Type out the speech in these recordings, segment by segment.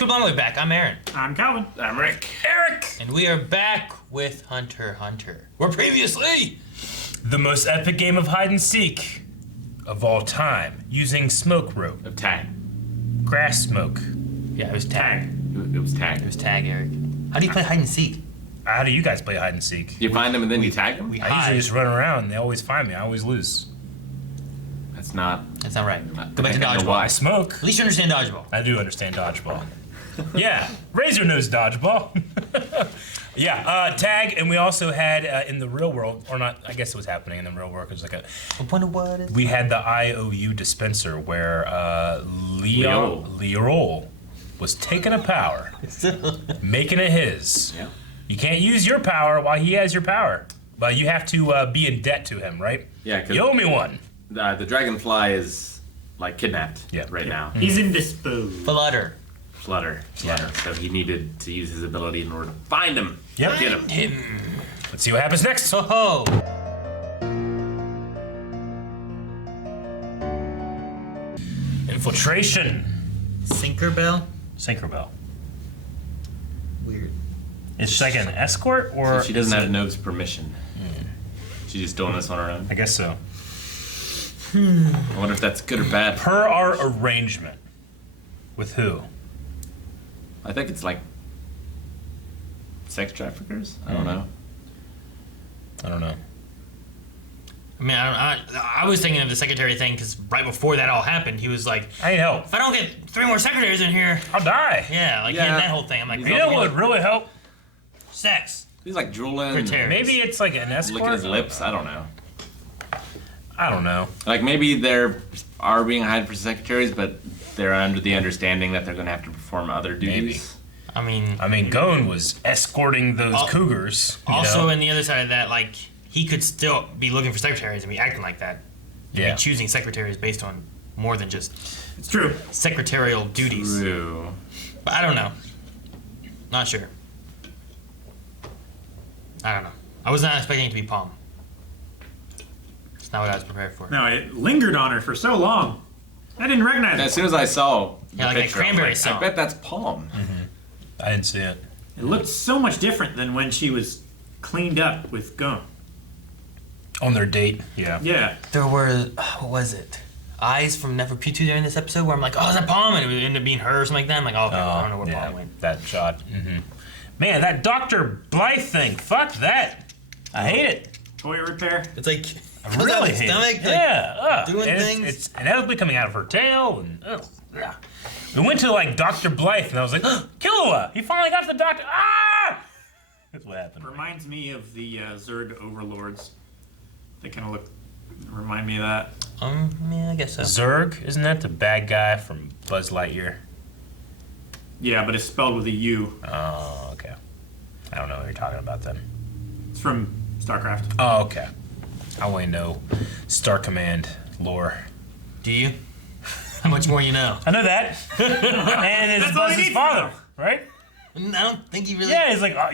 We're back. I'm Aaron. I'm Calvin. I'm Rick. Eric! And we are back with Hunter x Hunter. Where previously... The most epic game of hide and seek of all time, using smoke rope. Of tag. Grass smoke. Yeah, it was tag. It was tag. It was tag, Eric. How do you play hide and seek? How do you guys play hide and seek? You find them and then you tag them? We I hide. usually just run around. They always find me. I always lose. That's not right. Go back to I know dodgeball. why. I smoke. At least you understand dodgeball. I do understand dodgeball. Yeah, razor nose dodgeball. Yeah, tag, and we also had in the real world, or not, I guess it was happening in the real world, because like we had the IOU dispenser where Leorol was taking a power, making it his. Yeah. You can't use your power while he has your power, but you have to be in debt to him, right? Yeah, because you owe me one. The dragonfly is like kidnapped right now. He's indisposed. Flutter. Flutter. Yeah. So he needed to use his ability in order to find him. Yep. Get him. Let's see what happens next. Ho-ho! Infiltration. Tinkerbell? Tinkerbell. Weird. Is she like an escort, or So she doesn't have Nove's permission. She's just doing this on her own. I guess so. I wonder if that's good or bad. Per our arrangement. With who? I think it's like sex traffickers? I don't know. I don't know. I mean, I was thinking of the secretary thing because right before that all happened, he was like, I need help. if I don't get 3 more secretaries in here, I'll die. yeah, like he had that whole thing. I'm like, You know what would really help? sex. He's like drooling. Secretary. Maybe it's like an escort. Licking his lips. I don't know. I don't know. Like maybe there are being hired for secretaries, but they're under the understanding that they're going to have to perform other duties. I mean, Gone was escorting those cougars. Also, know? on the other side of that, like, he could still be looking for secretaries and be acting like that. Yeah. Be choosing secretaries based on more than just It's true. secretarial duties. True. But I don't know. Not sure. I don't know. I was not expecting it to be Palm. It's not what I was prepared for. No, it lingered on her for so long. I didn't recognize As it. soon as I saw the like that picture, I was cranberry like, song. I bet that's Palm. I didn't see it. It looked so much different than when she was cleaned up with gum. On their date. Yeah. Yeah. There were, what was it? Eyes from Neferpitu during this episode where I'm like, oh, is that Palm? And it would end up being her or something like that. I'm like, oh, okay, I don't know where Palm went. That shot. Man, that Dr. Blythe thing. Fuck that. I hate it. Toy repair. It's like, I really hate stomach, it. like, Yeah. doing and things. It's inevitably coming out of her tail. And yeah. We went to like Dr. Blythe and I was like, Killua! He finally got to the doctor. Ah! That's what happened. Reminds me of the Zerg overlords. They kind of remind me of that. Yeah, I guess so. Zerg? Isn't that the bad guy from Buzz Lightyear? Yeah, but it's spelled with a U. Oh, okay. I don't know what you're talking about then. It's from StarCraft. Oh, okay. I only know Star Command lore. Do you? How much more you know? I know that. And it's That's all I Buzz's need to father, know. right? I don't think he really... Yeah, it's like, I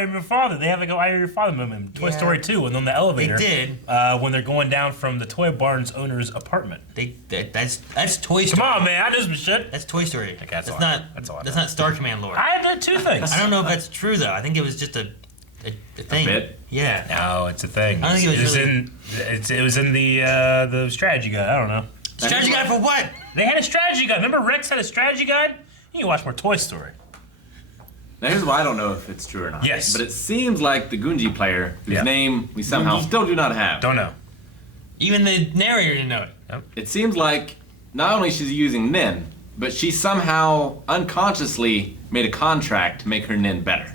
am your father. They have like a I am your father moment in Toy Story 2 and on the elevator. They did. When they're going down from the Toy Barn's owner's apartment. That's Toy Story. Come on, man. I know some shit. That's Toy Story. Okay, that's all not. that's all I That's know. not Star Command lore. I did 2 things. I don't know if that's true though. I think it was just a thing. A bit? Yeah. No, it's a thing. I don't think it was it was in the strategy guide. I don't know. Strategy guide for what? They had a strategy guide. Remember Rex had a strategy guide? You can watch more Toy Story. Now here's why I don't know if it's true or not. Yes. But it seems like the Gunji player, whose Yeah. name we somehow still do not have. Don't know. Even the narrator didn't know it. It seems like not only she's using Nin, but she somehow unconsciously made a contract to make her Nin better.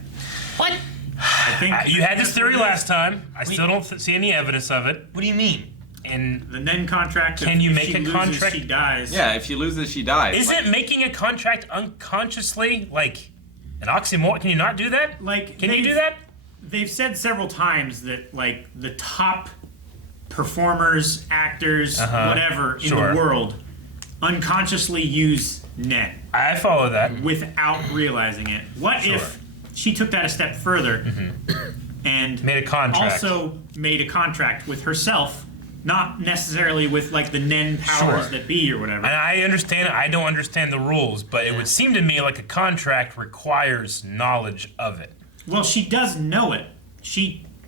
What? I think You had this theory last time. I still don't see any evidence of it. What do you mean? And the Nen contract. Can you if make she a loses, contract? She dies. Yeah, if she loses, she dies. isn't making a contract unconsciously like an oxymoron? Can you not do that? Like, Can you do that? They've said several times that like the top performers, actors, whatever in Sure. the world unconsciously use Nen I follow that. without realizing it. What if she took that a step further and Made a contract. also made a contract with herself not necessarily with like the Nen powers Sure. that be or whatever. And I understand. I don't understand the rules, but it would seem to me like a contract requires knowledge of it. Well, she does know it.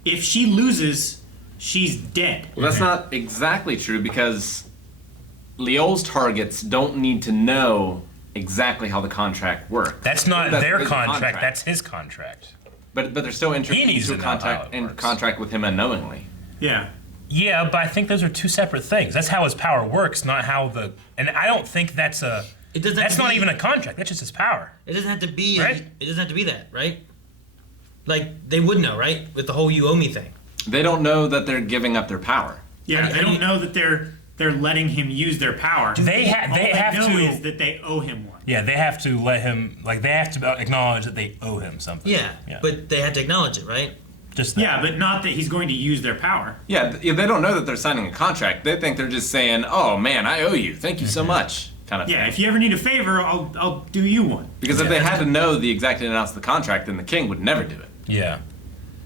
If she loses, she's dead. Well, that's not exactly true because Leol's targets don't need to know exactly how the contract works. That's not That's their his contract. That's his contract. But they're still entering He needs into to know how it in works. contract with him unknowingly. Yeah. Yeah, but I think those are two separate things. That's how his power works, not how the. And I don't think that's a. It doesn't have That's to not be- even a contract. That's just his power. It doesn't have to be. Right? It doesn't have to be that, right? Like they would know, right? With the whole "you owe me" thing. They don't know that they're giving up their power. Yeah, they don't know that they're letting him use their power. They have All they know to. is that they owe him one. Yeah, they have to let him. Like they have to acknowledge that they owe him something. Yeah, but they have to acknowledge it, right? Just that. Yeah, but not that he's going to use their power. Yeah, they don't know that they're signing a contract. They think they're just saying, "Oh man, I owe you. Thank you so much." Kind of. Yeah, thing. if you ever need a favor, I'll do you one. Because if they had to know the exact ins and outs of the contract, then the king would never do it. Yeah.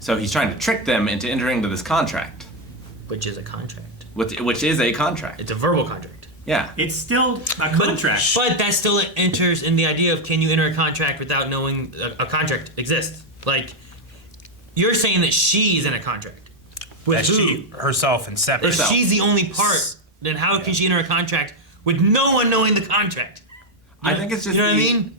So he's trying to trick them into entering into this contract, Which is a contract. which is a contract. It's a verbal contract. Yeah. It's still a contract. But that still enters in the idea of can you enter a contract without knowing a contract exists? Like, you're saying that she's in a contract. With That who? she herself and separate. If she's the only part, then how can she enter a contract with no one knowing the contract? I think it's just. You know what I mean?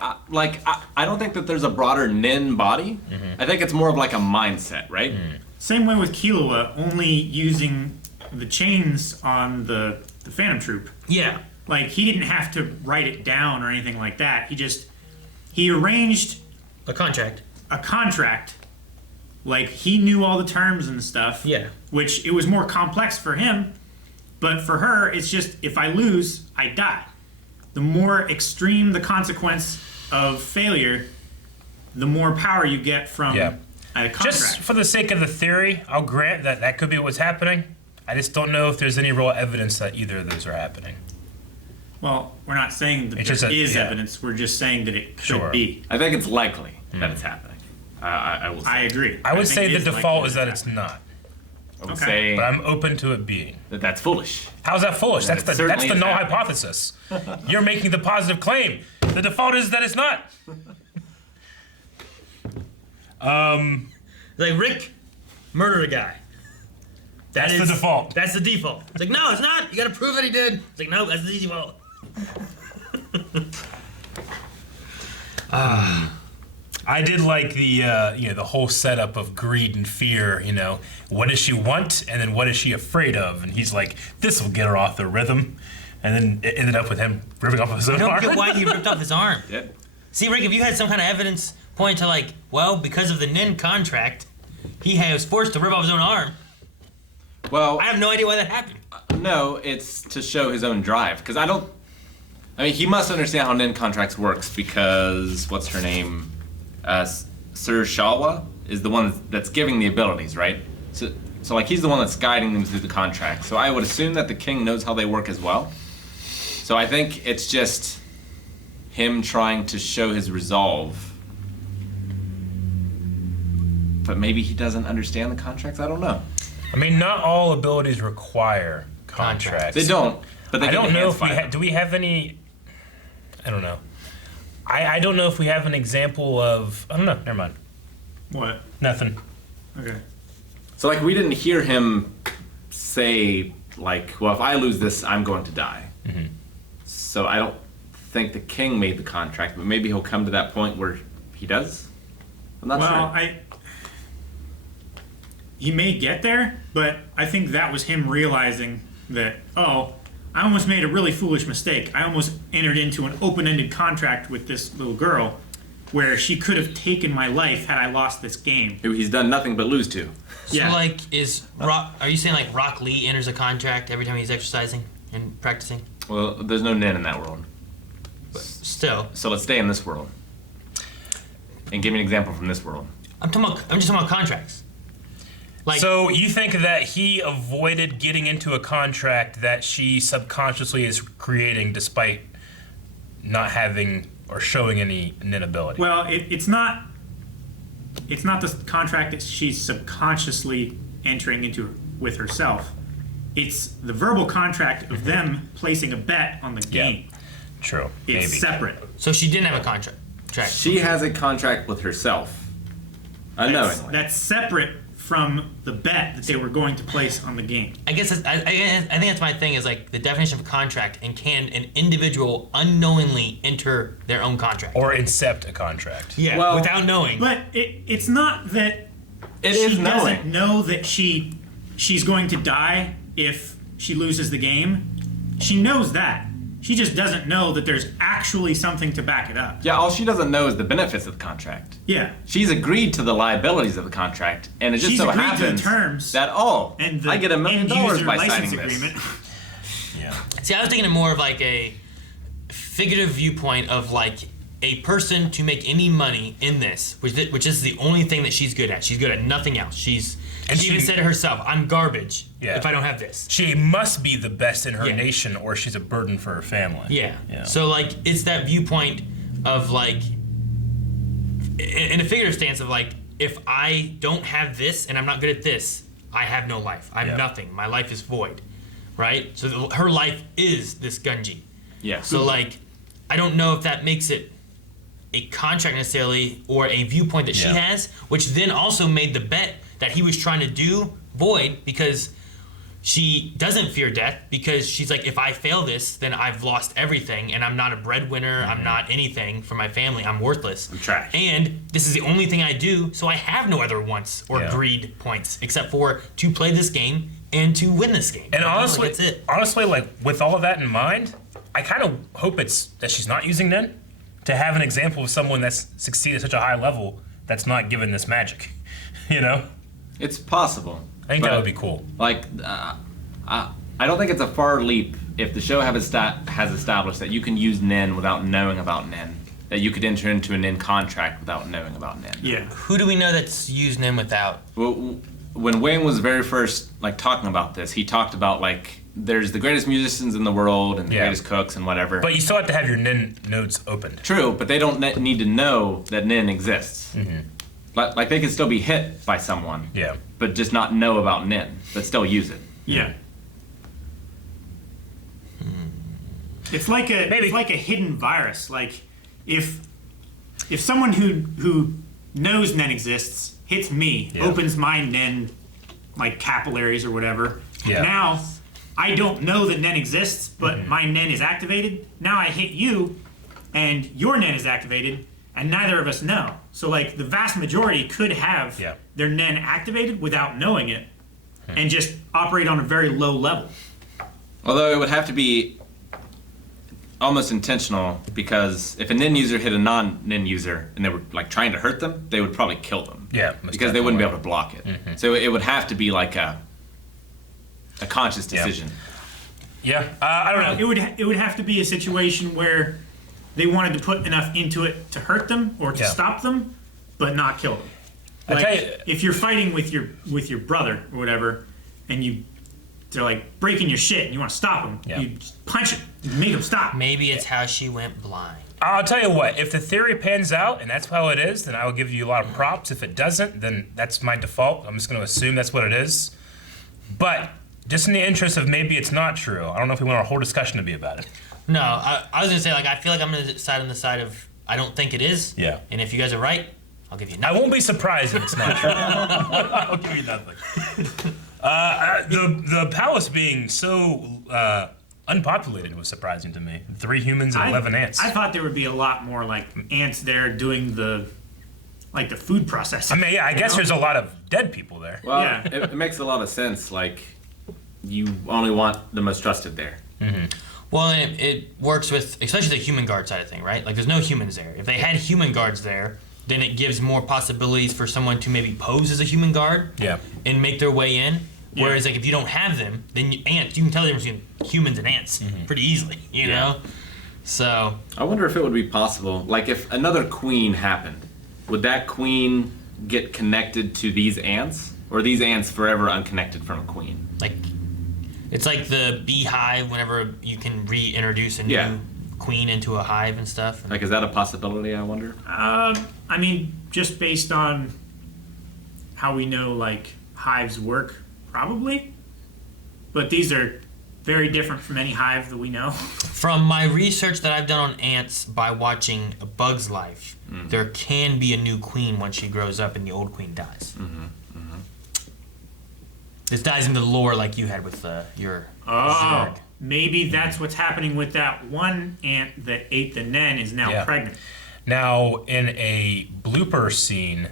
I don't think that there's a broader Nin body. I think it's more of like a mindset, right? Same way with Killua, only using the chains on the Phantom Troop. Yeah. Like, he didn't have to write it down or anything like that. He arranged A contract. a contract. Like, he knew all the terms and stuff. Yeah. Which it was more complex for him. But for her, it's just, if I lose, I die. The more extreme the consequence of failure, the more power you get from Yeah. a contract. Just for the sake of the theory, I'll grant that that could be what's happening. I just don't know if there's any real evidence that either of those are happening. Well, we're not saying that It's there just is yeah. evidence. We're just saying that it could Sure. be. I think it's likely that it's happening. I will say. I agree. I would think say it the is default likely is that it's happening. not. I would Okay. say But I'm open to it being. that that's foolish. How's that foolish? Yeah, That's it the certainly is null happening. hypothesis. You're making the positive claim. The default is that it's not. Like, Rick murdered a guy. That's the default. That's the default. It's like, no, it's not. You gotta prove that he did. It's like, no, that's the default. I did like the the whole setup of greed and fear. You know, what does she want, and then what is she afraid of? And he's like, this will get her off the rhythm. And then it ended up with him ripping off his own I don't arm. get why he ripped off his arm. Yeah. See, Rick, if you had some kind of evidence pointing to, like, well, because of the Nin contract, he was forced to rip off his own arm. Well, I have no idea why that happened. no, it's to show his own drive. Because I mean, he must understand how Nin contracts works because what's her name, Sir Shalwa is the one that's giving the abilities, right? So like he's the one that's guiding them through the contract. So I would assume that the king knows how they work as well. So I think it's just him trying to show his resolve. But maybe he doesn't understand the contracts. I don't know. I mean, not all abilities require contracts. They don't. But they I can don't know enhance if we by them. do we have any. I don't know. I don't know if we have an example of. I don't know. Never mind. What? Nothing. Okay. So like we didn't hear him say like, well, if I lose this, I'm going to die. Mm-hmm. So I don't think the king made the contract, but maybe he'll come to that point where he does. I'm not Well, sure. he may get there, but I think that was him realizing that, oh, I almost made a really foolish mistake. I almost entered into an open-ended contract with this little girl where she could have taken my life had I lost this game. Who he's done nothing but lose to. Yeah. So, like, are you saying, like, Rock Lee enters a contract every time he's exercising and practicing? Well, there's no Nin in that world. Still. So let's stay in this world. And give me an example from this world. I'm just talking about contracts. Like, So you think that he avoided getting into a contract that she subconsciously is creating despite not having or showing any Nin ability? Well, it's not the contract that she's subconsciously entering into with herself. it's the verbal contract of them placing a bet on the game. True. It's Maybe. separate. So she didn't have a contract. She has a contract with herself. Unknowingly. That's separate from the bet that they were going to place on the game. I guess I think that's my thing is like the definition of a contract, and can an individual unknowingly enter their own contract Or incept a contract. Yeah, Well, without knowing. But it's not that It she is doesn't knowing. know that she's going to die if she loses the game. She knows that. She just doesn't know that there's actually something to back it up. Yeah, all she doesn't know is the benefits of the contract. Yeah. She's agreed to the liabilities of the contract, and it just She's so agreed to the happens terms that and the I get $1 million end-user by license signing this. agreement. Yeah. See, I was thinking more of like a figurative viewpoint of like a person to make any money in this, which is the only thing that she's good at. She's good at nothing else. She even said it herself, I'm garbage if I don't have this. She must be the best in her Yeah. nation, or she's a burden for her family. Yeah. So like it's that viewpoint of like in a figurative stance of like, if I don't have this and I'm not good at this, I have no life. I have nothing. My life is void. Right? So her life is this Gunji. Yeah. So like I don't know if that makes it a contract necessarily or a viewpoint that she has, which then also made the bet that he was trying to do void, because she doesn't fear death, because she's like, if I fail this, then I've lost everything, and I'm not a breadwinner, I'm not anything for my family, I'm worthless. I'm trash. And this is the only thing I do, so I have no other wants or greed points except for to play this game and to win this game. And honestly, that's it. like with all of that in mind, I kind of hope it's that she's not using Nen to have an example of someone that's succeeded at such a high level that's not given this magic. You know, It's possible. I think that but, would be cool. Like, I don't think it's a far leap if the show has established that you can use Nen without knowing about Nen. That you could enter into a Nen contract without knowing about Nen. Yeah. Who do we know that's used them without? Well, when Wayne was very first like talking about this, he talked about like there's the greatest musicians in the world and the greatest cooks and whatever. But you still have to have your Nen nodes opened. True, but they don't need to know that Nen exists. Like they could still be hit by someone. Yeah. But just not know about Nen, but still use it. Yeah. It's like a hidden virus. Like if someone who knows Nen exists hits me, opens my Nen like capillaries or whatever. Yeah. Now I don't know that Nen exists, but my Nen is activated. Now I hit you, and your Nen is activated, and neither of us know. So like the vast majority could have their Nen activated without knowing it, and just operate on a very low level. Although it would have to be almost intentional, because if a Nen user hit a non-Nen user and they were like trying to hurt them, they would probably kill them. Yeah. Because they wouldn't be able to block it. So it would have to be like a conscious decision. Yeah. I don't know. It would have to be a situation where they wanted to put enough into it to hurt them or to stop them, but not kill them. I tell you, If you're fighting with your brother or whatever, and they're like breaking your shit and you want to stop them, you just punch it, you make them stop. Maybe it's how she went blind. I'll tell you what, if the theory pans out and that's how it is, then I will give you a lot of props. If it doesn't, then that's my default. I'm just going to assume that's what it is. But just in the interest of maybe it's not true, I don't know if we want a whole discussion to be about it. No, I was going to say, like, I feel like I'm going to decide on the side of I don't think it is. Yeah. And if you guys are right, I'll give you I nothing. won't be surprised if it's not true. I'll give you nothing. The palace being so unpopulated was surprising to me. 3 humans and 11 ants. I thought there would be a lot more like ants there doing the food processing. I mean, yeah, I guess there's a lot of dead people there. Well, Yeah. it makes a lot of sense. Like, you only want the most trusted there. Well, and it works with, especially the human guard side of thing, right? Like, there's no humans there. If they had human guards there, then it gives more possibilities for someone to maybe pose as a human guard and make their way in. Yeah. Whereas, like, if you don't have them, then ants, you can tell the difference between humans and ants pretty easily, you know? So, I wonder if it would be possible, like if another queen happened, would that queen get connected to these ants? Or are these ants forever unconnected from a queen? like, it's like the beehive whenever you can reintroduce a new queen into a hive and stuff. Like, is that a possibility, I wonder? I mean, just based on how we know like hives work, probably. But these are very different from any hive that we know. From my research that I've done on ants by watching A Bug's Life, there can be a new queen once she grows up and the old queen dies. This dies into the lore like you had with your Zerg. Maybe that's what's happening with that one ant that ate the Nen is now pregnant. Now, in a blooper scene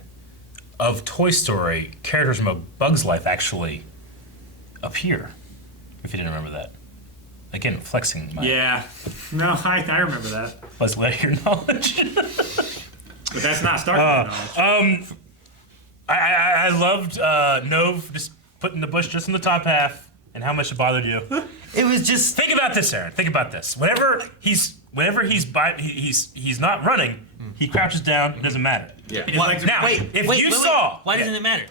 of Toy Story, characters from A Bug's Life actually appear. If you didn't remember that. Again, flexing my... Yeah. No, I remember that. Let's let your knowledge. But that's not starting knowledge. I loved Nove just putting the bush just in the top half and how much it bothered you. It was just... Think about this, Aaron. Think about this. Whenever he's not running, he crouches down. It doesn't matter. Yeah. Now, if you saw... Why doesn't it matter?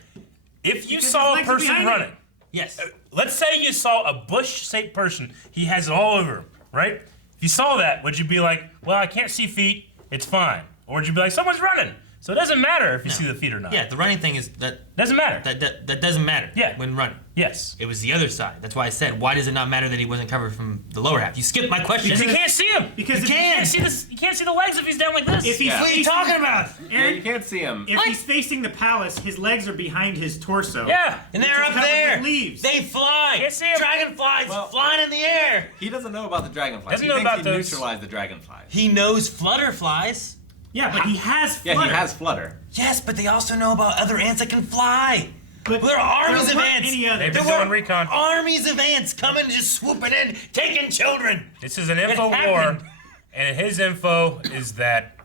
If you Because saw his a legs are person behind running... him. Yes. Let's say you saw a bush-shaped person. He has it all over him, right? If you saw that, would you be like, well, I can't see feet, it's fine? Or would you be like, someone's running? So it doesn't matter if you see the feet or not. Yeah, the running thing is that Doesn't matter. that doesn't matter. Yeah. When running. Yes. It was the other side. That's why I said, why does it not matter that he wasn't covered from the lower half? You skipped my question. Because you can't see him. Because you if can't see this. You can't see the legs if he's down like this. If he's Yeah. What are you facing- talking about? Yeah, you can't see him. If he's facing the palace, his legs are behind his torso. Yeah. And they're Just up covered there. with leaves. They fly. Can't see 'em. Dragonflies Well- flying in the air. He doesn't know about the dragonflies. Doesn't he know thinks about he those. neutralized the dragonflies. He knows flutterflies. Yeah, but he has Yeah, flutter. he has flutter. Yes, but they also know about other ants that can fly. But There are armies there of weren't ants. any others. They've There been doing were recon. armies of ants coming, just swooping in, taking children. This is an info war, happened. and his info is that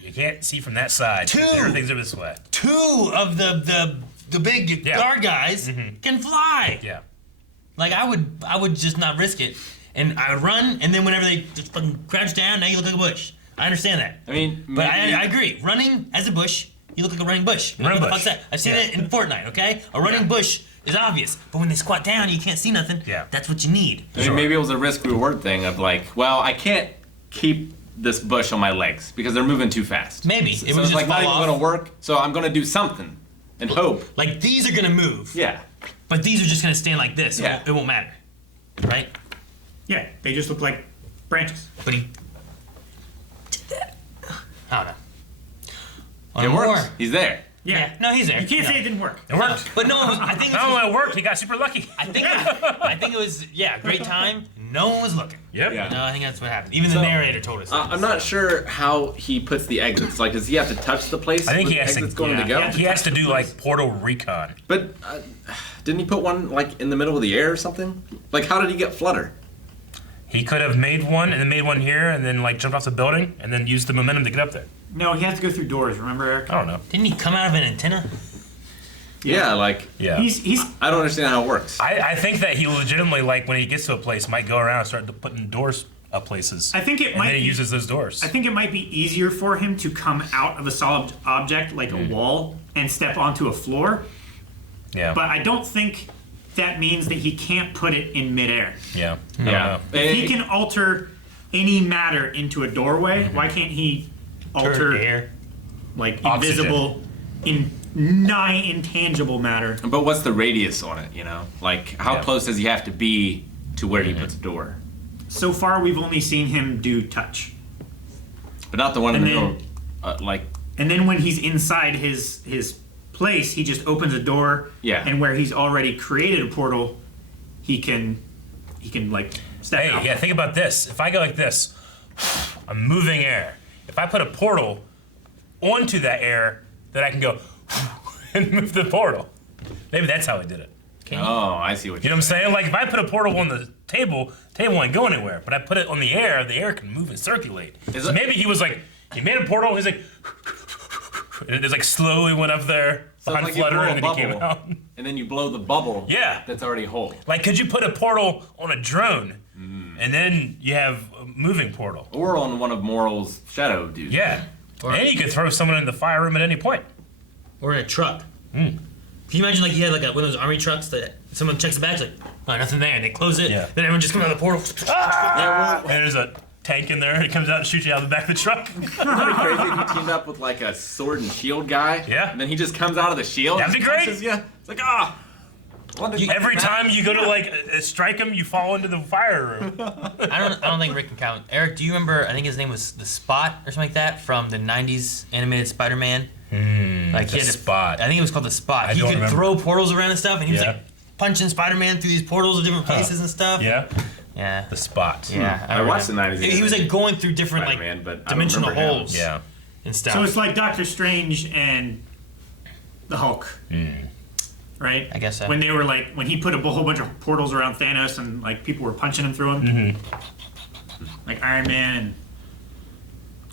you can't see from that side. Two. Everything's over this way. 2 of the big Yeah. guard guys can fly. Yeah. Like I would just not risk it, and I would run, and then whenever they just fucking crouch down, now you look like a bush. I understand that. I mean, But maybe- I agree. Running as a bush, you look like a running bush. Running What the bush. fuck's that? I've seen Yeah. it in Fortnite, okay? A running bush is obvious. But when they squat down, you can't see nothing. Yeah. That's what you need. I mean, maybe it was a risk-reward thing of like, well, I can't keep this bush on my legs because they're moving too fast. Maybe. So It would it's just like not fall even off. going to work. So I'm going to do something and hope. Like, these are going to move. Yeah. But these are just going to stand like this. Yeah. It won't matter. Right? Yeah, they just look like branches. But he did that. I don't know. On It more- works. He's there. Yeah. No, he's there. You can't No. say it didn't work. It worked. But no, I think Not only it worked, he got super lucky. I think it was great time. No one was looking. Yep. Yeah. No, I think that's what happened. Even So, the narrator told us. I'm not sure how he puts the exits. Like, does he have to touch the place? I think where he the has to- exit's going yeah, to go. yeah. He has to do like portal recon. But didn't he put one like in the middle of the air or something? Like, how did he get flutter? He could have made one and then made one here and then like jumped off the building and then used the momentum to get up there. No, he has to go through doors. Remember, Eric? I don't know. Didn't he come out of an antenna? Yeah, like Yeah. He's I don't understand how it works. I think that he legitimately, like, when he gets to a place, might go around and start putting doors up places. I think it and might then he be- uses those doors. I think it might be easier for him to come out of a solid object like a wall and step onto a floor. Yeah. But I don't think that means that he can't put it in midair. Yeah. I don't Yeah. know. If he can alter any matter into a doorway, why can't he alter Air. like Oxygen. invisible, in nigh intangible matter? But what's the radius on it? You know, like how Yeah. close does he have to be to where he puts a door? So far, we've only seen him do touch, But not the one in And the then- middle. Like, and then when he's inside his place, he just opens a door. Yeah. And where he's already created a portal, he can like step Hey, out. yeah, think about this. If I go like this, I'm moving air. If I put a portal onto that air, then I can go and move the portal. Maybe that's how he did it. oh, I see what You know what I'm saying? Like if I put a portal on the table won't go anywhere. But I put it on the air can move and circulate. Is So it- maybe he was like, he made a portal, he's like, and it just like slowly went up there So it's behind like you Flutter blow a and then he came bubble. out. and then you blow the bubble. Yeah. That's already whole. Like could you put a portal on a drone and then you have a moving portal? Or on one of Moral's shadow dudes. Yeah. Or- And you could throw someone in the fire room at any point. Or in a truck. Can you imagine like you had like one of those army trucks that someone checks the back, like, oh, nothing there, and they close it, Yeah. then everyone just comes out of the portal. And there's a tank in there and it comes out and shoots you out of the back of the truck. It'd be crazy if you teamed up with like a sword and shield guy. Yeah. And then he just comes out of the shield. That'd and be great. punches you. It's like, ah. Every time you go to like strike him, you fall into the fire room. I don't think Rick can count. Eric, do you remember? I think his name was the Spot or something like that from the '90s animated Spider-Man. Like he had Spot. I think it was called the Spot. He don't could remember. throw portals around and stuff, and he was like punching Spider-Man through these portals of different places and stuff. Yeah. Yeah. The Spot. Yeah. I watched the 90s. He was like going through different Spider-Man, but like I don't dimensional remember him. holes. Yeah. And stuff. So it's like Doctor Strange and the Hulk, right? I guess so. When they were like, when he put a whole bunch of portals around Thanos and like people were punching him through them, like Iron Man and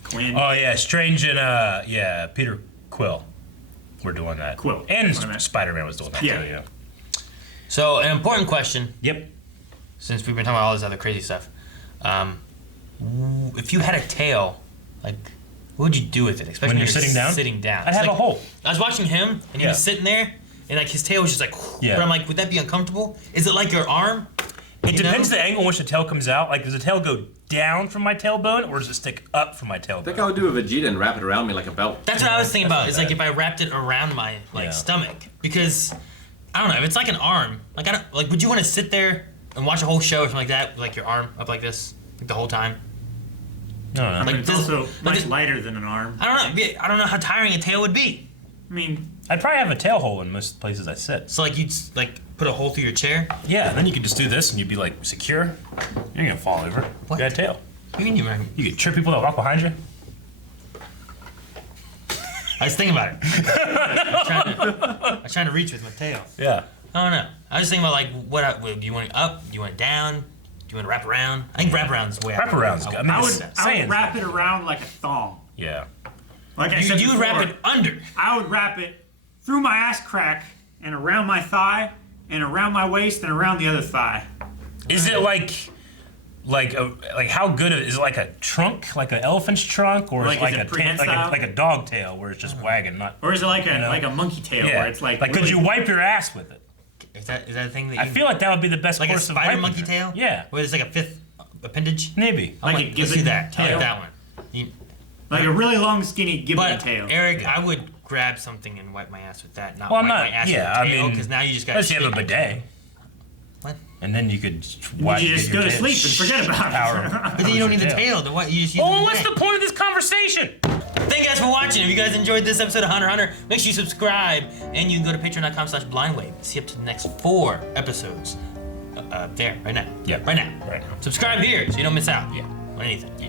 Quinn. Oh yeah, Strange and Peter Quill were doing that. Quill. And That's what I meant. Spider-Man was doing that Yeah. too. Yeah. So an important question, Yep. since we've been talking about all this other crazy stuff. If you had a tail, like, what would you do with it? Especially When you're sitting down? Sitting down. I'd It's have like, a hole. I was watching him, and he was sitting there, and like his tail was just like. Yeah. But I'm like, would that be uncomfortable? Is it like your arm? It You depends know? the angle in which the tail comes out. Like, does the tail go down from my tailbone, or does it stick up from my I think tailbone? I would do a Vegeta and wrap it around me like a belt. That's what I was thinking That's about. not It's like bad. if I wrapped it around my Yeah. stomach, because I don't know if it's like an arm. Like I don't like. Would you want to sit there and watch a whole show or something like that, with like your arm up like this, like the whole time? I don't know. I mean, like, it's does- also like much this- lighter than an arm. I don't know. I don't know how tiring a tail would be. I mean, I'd probably have a tail hole in most places I sit. So like you'd like put a hole through your chair. Yeah, and then you could just do this, and you'd be like secure. You're gonna fall over. What? You got a tail. You can do. You could trip people that walk behind you. I was thinking about it. I was trying to reach with my tail. Yeah. I don't know. I was thinking about like do you want it up? Do you want it down? Do you want to wrap around? I think wrap around's the way. Wraparound's good. I mean, I it's would saying wrap it around like a thong. Yeah. Like I said You would wrap before, it under. I would wrap it through my ass crack and around my thigh and around my waist and around the other thigh. Is it like how good is it? Like a trunk, like an elephant's trunk, or is it Like, like is it prehensile? like a dog tail where it's just wagging, not? Or is it like a know? like a monkey tail Yeah. where it's like could really- you wipe your ass with it? Is that a thing that you I feel like that would be the best like a course of spider wiping monkey it. tail? Yeah, Where there's like a fifth appendage. maybe. Like a Let's gibbon do that. I tail? like that one. You- like a really long skinny gibbon But tail? Eric, I would grab something and wipe my ass with that, not Well, wipe I'm my not. ass Yeah, with a tail, I mean, because now you just got. unless you have a bidet, What? and then you could You just go to sleep and forget about it. But then you don't need the tail. The what? You just use Oh, the what's bidet. the point of this conversation? Thank you guys for watching. If you guys enjoyed this episode of Hunter x Hunter, make sure you subscribe, and you can go to patreon.com/blindwave to see up to the next 4 episodes. There, right now. Yeah. Right now. Right. Subscribe here so you don't miss out. Yeah. On anything. Yeah.